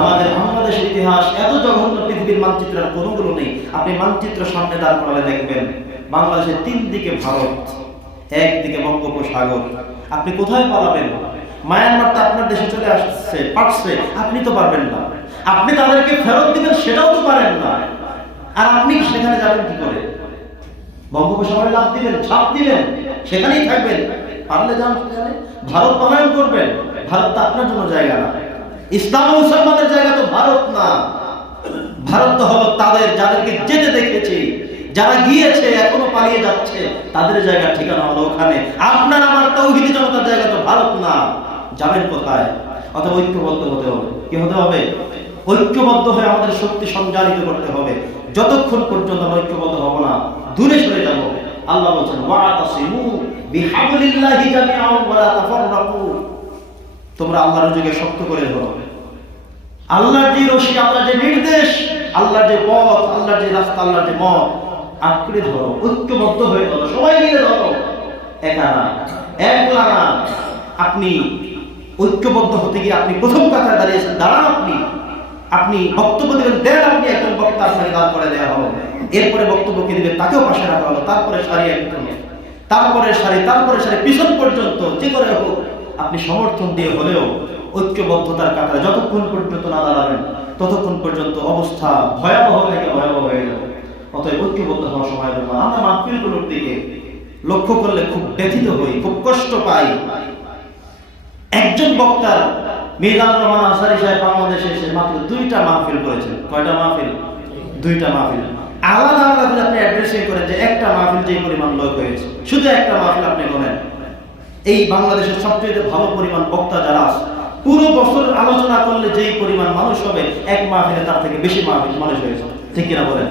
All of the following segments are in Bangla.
আমাদের বাংলাদেশের ইতিহাস, এত জঘন্য পৃথিবীর মানচিত্রের কোনোগুলো নেই। আপনি মানচিত্র সামনে দাঁড় করালে দেখবেন, বাংলাদেশের তিন দিকে ভারত, একদিকে বঙ্গোপসাগর। আপনি কোথায় পালাবেন? মায়ানমার তো আপনার দেশে চলে আসছে, পারছে, আপনি তো পারবেন না। আপনি তাদেরকে ফেরত দিবেন, সেটাও তো পারেন না। আর আপনি সেখানে যাবেন কি করে? বঙ্গোপসাগরে লাভ দিবেন ছাপ দিবেন সেখানেই থাকবেন। পারলে যান ভারত পলায়ন করবেন। ভারত তো আপনার জন্য জায়গা না। ইসলাম মুসলমানের জায়গা তো ভারত না। ভারত তো হলো তাদের, যাদেরকে যেতে দেখেছি, যারা গিয়েছে, এখনও পালিয়ে যাচ্ছে, তাদের জায়গা ঠিকানা হলো ওখানে। আপনার আমার তৌহিদি জনতার জায়গা তো ভারত না। যাবেন কোথায়? অথবা ঐক্যবদ্ধ হতে হবে। কি হতে হবে? ঐক্যবদ্ধ হয়ে আমাদের শক্তি সঞ্চালিত করতে হবে। যতক্ষণ পর্যন্ত আমরা ঐক্যবদ্ধ হব না, দূরে সরে যাব। আল্লাহ বলছেন ওয়াতাসিমু বিহাবলিল্লাহি জামিআন ওয়া লা তাফাররাকু। তোমরা আল্লাহর যুগে শক্ত করে ধরো। আল্লাহর যে রশি, আল্লাহর যে নির্দেশ, আল্লাহর যে পথ, আল্লাহর যে রাস্তা, আল্লাহর যে মত, আঁকড়ে ধরো, ঐক্যবদ্ধ হয়ে ধরো, সবাই মিলে ধরো। একা না একলা না আপনি ঐক্যবদ্ধ হতে গিয়ে আপনি প্রথম কথায় দাঁড়িয়েছেন। দাঁড়ান আপনি। আপনি বক্তব্য দেবেন, দেন আপনি একজন বক্তা আপনাকে দাঁড় করে দেওয়া হবে। এরপরে বক্তব্য কে দিবেন তাকেও পাশে রাখা হলো তারপরে সারি একদম। তারপরে সারি তারপরে সারি, পিছন পর্যন্ত, যে করে হোক আপনি সমর্থন দিয়ে হলেও ঐক্যবদ্ধতার কাতারে যতক্ষণ পর্যন্ত না দাঁড়াবেন, ততক্ষণ পর্যন্ত অবস্থা ভয়াবহ থেকে ভয়াবহ হয়ে যাবে। অতএব ঐক্যবদ্ধ হওয়ার সময় দেবো আমরা মাহফিলগুলোর দিকে লক্ষ্য করলে খুব ব্যথিত হই, খুব কষ্ট পাই। একজন বক্তার মিজান রহমান আনসারি সাহেব বাংলাদেশে এসে মাত্র দুইটা মাহফিল করেছেন। কয়টা মাহফিল? দুইটা মাহফিল। আলাদা আলাদা আপনি অ্যাড্রেসিং করেন যে একটা মাহফিল যে পরিমাণ লোক হয়েছে, শুধু একটা মাহফিল আপনি বলেন এই বাংলাদেশের সবচেয়ে ভালো পরিমাণ বক্তা যারা আছে, পুরো বছর আলোচনা করলে যেই পরিমাণ মানুষ হবে, এক মাহফিলে তার থেকে বেশি মাহফিল মানুষ হয়েছে ঠিক কিনা বলেন?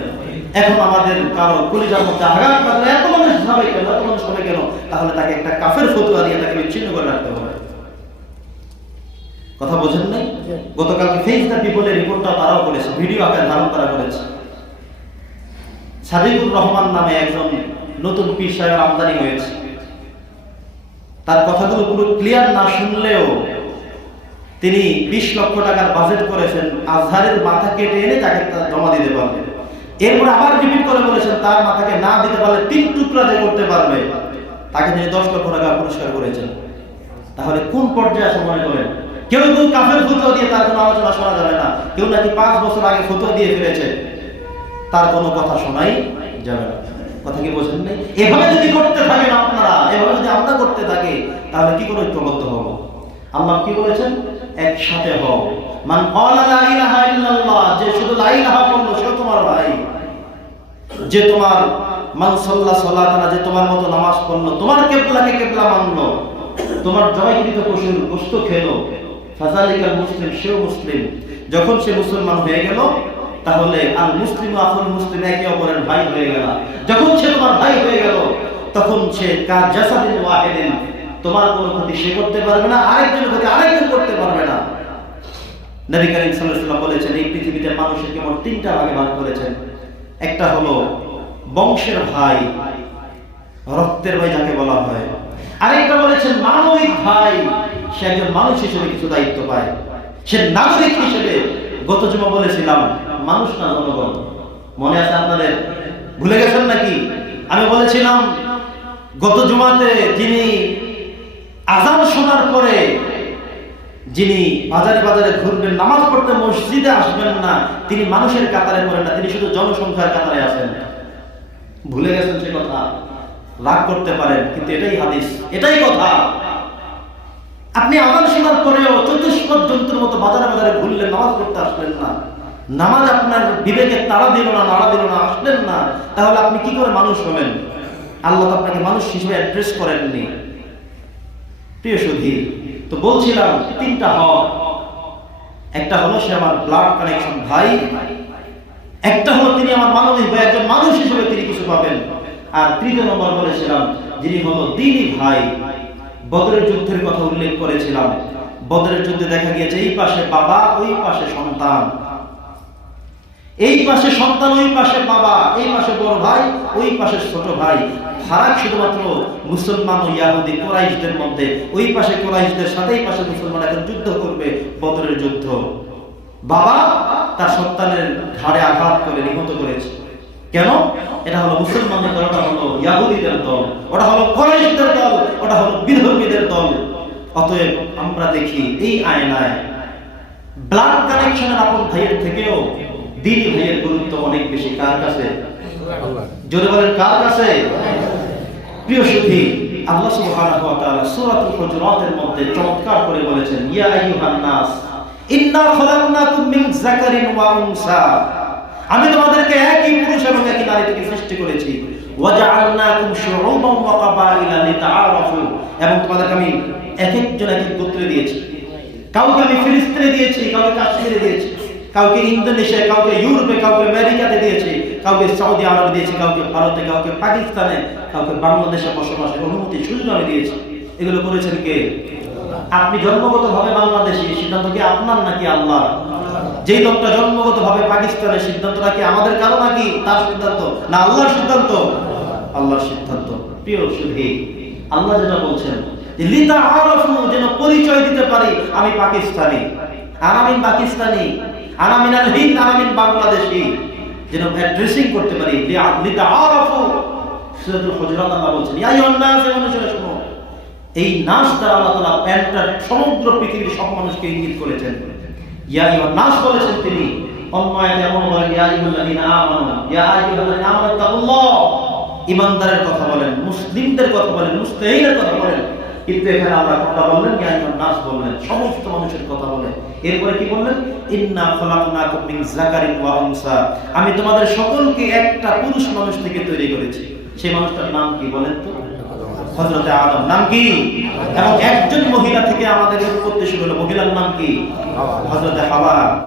এখন আমাদের কারও কলিজার মধ্যে আঘাত লাগলে এত মানুষ হবে কেন, এত মানুষ হবে কেন? তাহলে তাকে একটা কাফের ফতুয়া দিয়ে তাকে বিচ্ছিন্ন করে রাখতে হবে। কথা বোঝেন নাই? গতকালকে ফেস দ্য পিপলের রিপোর্টটা তারাও করেছে, ভিডিও আকারে ধারণ করা করেছে। সাদিকুর রহমান নামে একজন নতুন পীর সাহেবের আমদানি হয়েছে। তার কথাগুলো পুরো ক্লিয়ার না শুনলেও তিনি বিশ লক্ষ টাকার বাজেট করেছেন, আজহারের মাথা কেটে এনে তাকে জমা দিতে পারবে এরপর আবার রিপিট করে বলেছেন, তার মাথাকে না দিতে পারলে তিন টুকরা যে করতে পারবে, তাকে তিনি দশ লক্ষ টাকা পুরস্কার করেছেন। তাহলে কোন পর্যায়ে মনে করেন? কেউ কেউ কাফের ফতুয়া দিয়ে তার কোনো আলোচনা শোনা যাবে না। কেউ নাকি পাঁচ বছর আগে ফতুয়া দিয়ে ফেলেছে, তার কোনো কথা শোনাই যাবে না। কথা কি বোঝেন নাই? এভাবে যদি করতে থাকেন আপনারা, এভাবে যদি আমরা করতে থাকি, তাহলে কি করে ঐক্যবদ্ধ হব? আল্লাহ কি বলেছেন? একসাথে হও। মান লা ইলাহা ইল্লাল্লাহ, যে শুধু লা ইলাহা বলল সে তোমার ভাই। যে তোমার মান সাল্লা সালাতানা যে তোমার মতো নামাজ পড়ল, তোমার কেবলাকে কেবলা মানলো, তোমার জবাইকৃত পশুর গোস্ত খেলো। ফাজালিকাল মুসলিম, সেও মুসলিম। যখন সে মুসলমান হয়ে গেল তাহলে আল মুসলিম আফুল মুসলিম, একে অপরের ভাই হয়ে গেল। যখন সে তোমার ভাই হয়ে গেল, তখন সে কার জাসাদিন ওয়াহিদিন, তোমার কোনো ক্ষতি সে করতে পারবে না, আরেকজনের ক্ষতি আরেকজন করতে পারবে না। নবী করিম সাল্লাল্লাহু বলেছেন, এই পৃথিবীতে মানুষের কেমন তিনটা ভাগে ভাগ করেছেন। একটা হলো বংশের ভাই, রক্তের ভাই যাকে বলা হয়। আরেকটা বলেছেন, মানবিক ভাই, সে একজন মানুষ হিসেবে কিছু দায়িত্ব পায়। সে নাগরিক হিসেবে, গত জমা বলেছিলাম মানুষ না জনগণ? মনে আছে আপনাদের? ভুলে গেছেন নাকি? আমি বলেছিলাম, গত জুমাতে যিনি আজান শোনার পরে যিনি বাজারে বাজারে ঘুরবেন, নামাজ পড়তে মসজিদে আসবেন না, তিনি মানুষের কাতারে পড়েন না, তিনি শুধু জনসংখ্যার কাতারে আছেন। ভুলে গেছেন সে কথা? রাগ করতে পারেন, কিন্তু এটাই হাদিস, এটাই কথা। আপনি আজান শোনার পরেও চতুষ্পদ জন্তুর মতো বাজারে বাজারে ঘুরলেন, নামাজ পড়তে আসলেন না। নামাজ আপনার বিবেকে তাড়া দিল না, নাড়া দিল না, আসলেন না। তাহলে আপনি কি করে মানুষ হবেন? আল্লাহ তো আপনাকে মানুষ হিসেবে অ্যাড্রেস করেননি। প্রিয় সুধী, তো বলছিলাম তিনটা হক। একটা হলো সে আমার ব্লাড কানেকশন ভাই। একটা হলো তিনি আমার মানবিক ভাই, একজন মানুষ হিসেবে তিনি কিছু পাবেন। আর তৃতীয় নম্বর বলেছিলাম, যিনি হলো দিনী ভাই। বদরের যুদ্ধের কথা উল্লেখ করেছিলাম। বদরের যুদ্ধে দেখা গিয়েছে, এই পাশে বাবা, ওই পাশে সন্তান। এই পাশে সন্তান, ওই পাশে বাবা, এই পাশে বড় ভাই, ওই পাশে ছোট ভাই। ফারাক শুধুমাত্র মুসলমান ও ইয়াহুদি, কোরাইশদের মধ্যে। ওই পাশে কোরাইশদের সাথে, এই পাশে মুসলমান এখন যুদ্ধ করবে, বদরের যুদ্ধ। বাবা তার সন্তানের ঘাড়ে আঘাত করে নিহত করেছে। কেন? এটা হলো মুসলমানদের দল, ওটা হলো ইয়াহুদিদের দল, ওটা হলো কোরাইশদের দল, ওটা হলো বিধর্মীদের দল। অতএব আমরা দেখি এই আয়নায় ব্লাড কানেকশনের আপন ভাইয়ের থেকেও দিনী ভাইয়ের গুরুত্ব অনেক বেশি। কার কাছে? জোরে বলেন কার কাছে? প্রিয় সুধী আল্লাহ সুবহানাহু ওয়া তাআলা সূরাতুল হুজুরাতের মধ্যে চমৎকার করে বলেছেন ইয়া আইয়ুহান নাস ইন্না খলাকনাকুম মিন যাকারিন ওয়া উনসা। আমি তোমাদেরকে একই পুরুষ এবং একই নারী থেকে সৃষ্টি করেছি। ওয়াজআলনাকুম শুউবান ওয়া কাবাইলা লিতাআরাফু। এবং তোমাদেরকে আমি এক একজন এক এক গোত্রে দিয়েছি। কাউকে আমি ফিলিস্তিনে দিয়েছি কাউকে কাশ্মীরে দিয়েছি। কাউকে ইন্দোনেশিয়া কাউকে ইউরোপে, কাউকে আমেরিকাতে দিয়েছি, কাউকে সৌদি আরবে দিয়েছি, কাউকে ভারতে, কাউকে পাকিস্তানে, কাউকে বাংলাদেশে বসবাসের অনুমতি সুযোগ আমি দিয়েছি। এগুলো করেছেন কে? আপনি জন্মগত ভাবে বাংলাদেশি সিদ্ধান্ত কি আপনার নাকি আল্লাহ যেই লোকটা জন্মগত ভাবে পাকিস্তানের সিদ্ধান্তটা কি আমাদের কারও নাকি তার সিদ্ধান্ত? না আল্লাহর সিদ্ধান্ত? আল্লাহর সিদ্ধান্ত। প্রিয় সুধী, আল্লাহ যেটা বলছেন, যে লিতা আরাফু যেন পরিচয় দিতে পারি, আমি পাকিস্তানি। আনামিন পাকিস্তানি। আনামিন আল হিন্দ আনামিন বাংলাদেশি। যেন অ্যাড্রেসিং করতে পারি। লিতা সূরাতুল হুজুরাত আল্লাহ ইয়া নাস শোনো। এই নাচ দ্বারা আল্লাহ তাআলা প্যান্টার সমগ্র পৃথিবীর সব মানুষকে ইঙ্গিত করেছেন। ইয়া আইয়ুহান নাস বলেছেন তিনি। অন্য আয়াতে এমন বলেন ইয়া আইয়ুহাল্লাযীনা আমানু। ইয়া আইয়ুহাল্লাযীনা আমানু তাকুল্লাহ ইমানদারের কথা বলেন, মুসলিমদের কথা বলেন মুস্তাহিদের কথা বলেন। কিন্তু এখানে আমরা কথা বললেন আইয়ুহান নাস বললেন, সমস্ত মানুষের কথা বলেন। এরপরে কি বললেন? ইন্না খলাকনাকুম মিন যাকারিন ওয়া উনসা। আমি তোমাদের সকলকে একটা পুরুষ মানুষ থেকে তৈরি করেছি। সেই মানুষটার নাম কি বলেন তো? হযরতে আদম। নাম কি? এবং একজন মহিলা থেকে আমাদের উৎপত্তি শুরু হলো, মহিলার নাম কি? হযরতে হাওয়া।